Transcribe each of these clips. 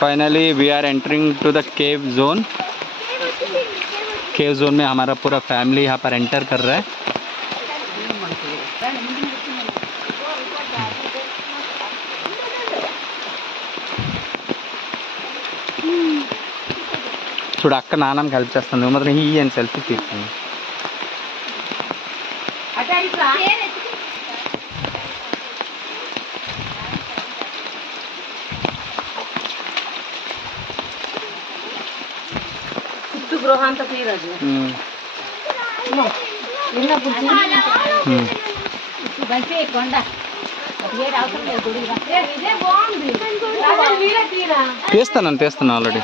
Finally we are entering to the cave zone. Cave zone में हमारा पूरा family यहाँ पर एंटर कर रहा है। చూడు అక్క నాన్నకి హెల్ప్ చేస్తుంది, నువ్వు మాత్రం ఈ అని సెల్ఫీ తీసుకుంది. ಗೃಹ ಅಂತ ತೀರದು తీస్తాను ఆల్రెడీ.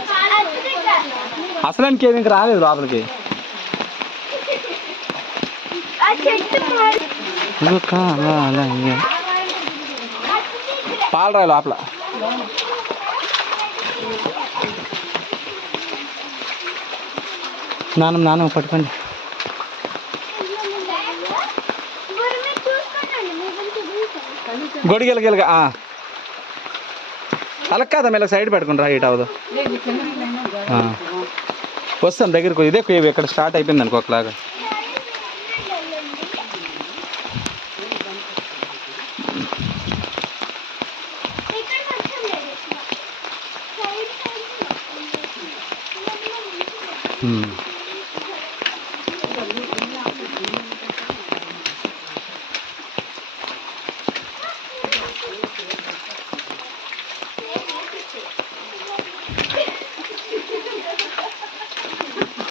అసలానికి ఏమి రాలేదు లోపలికి. పాలు రాయి లోపల. నాన్న పట్టుకోండి. గొడిగెలగెలగా అలా కాదా, మెల్ల సైడ్ పెట్టుకుంటారా, ఇటు అవదు. వస్తాం దగ్గరికి. ఇదే ఇక్కడ స్టార్ట్ అయిపోయింది అనుకో ఒకలాగా.